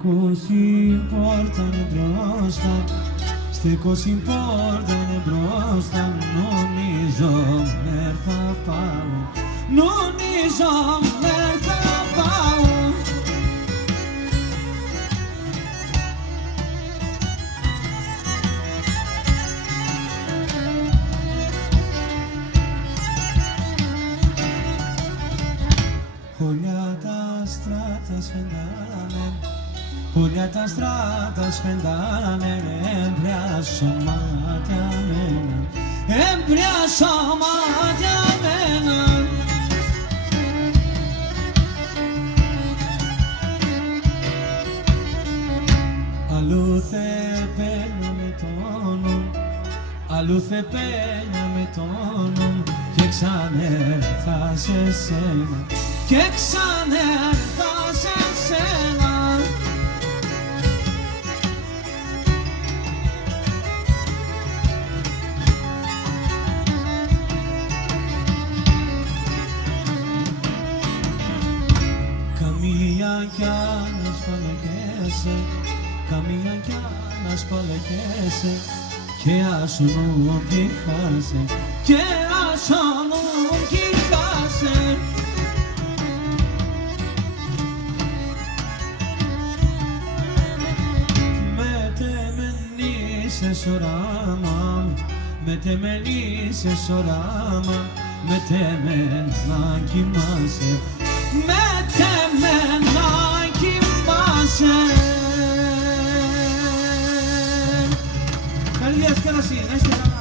così portano brosta, ste così portano brosta, non mi sono merda pao, non mi sono merda pao. Olha da strada sfendane, olha da strada sfendane, embriașamate amena, embriașamate amena. Aluce pena me tono, aluce pena me tono, και ξανέρθα σε σένα, και ξανέρθα σε σένα. Καμία κι αν ασπαλεγέσαι, καμία κι αν ασπαλεγέσαι, και άσονου κι χάσε, και άσονου κι χάσε. Σε σωράμα, με τεμένη σε σωράμα, με τεμένα κοιμάσαι, με τεμένα κοιμάσαι. Καλή διασκέδαση, να είστε καλά.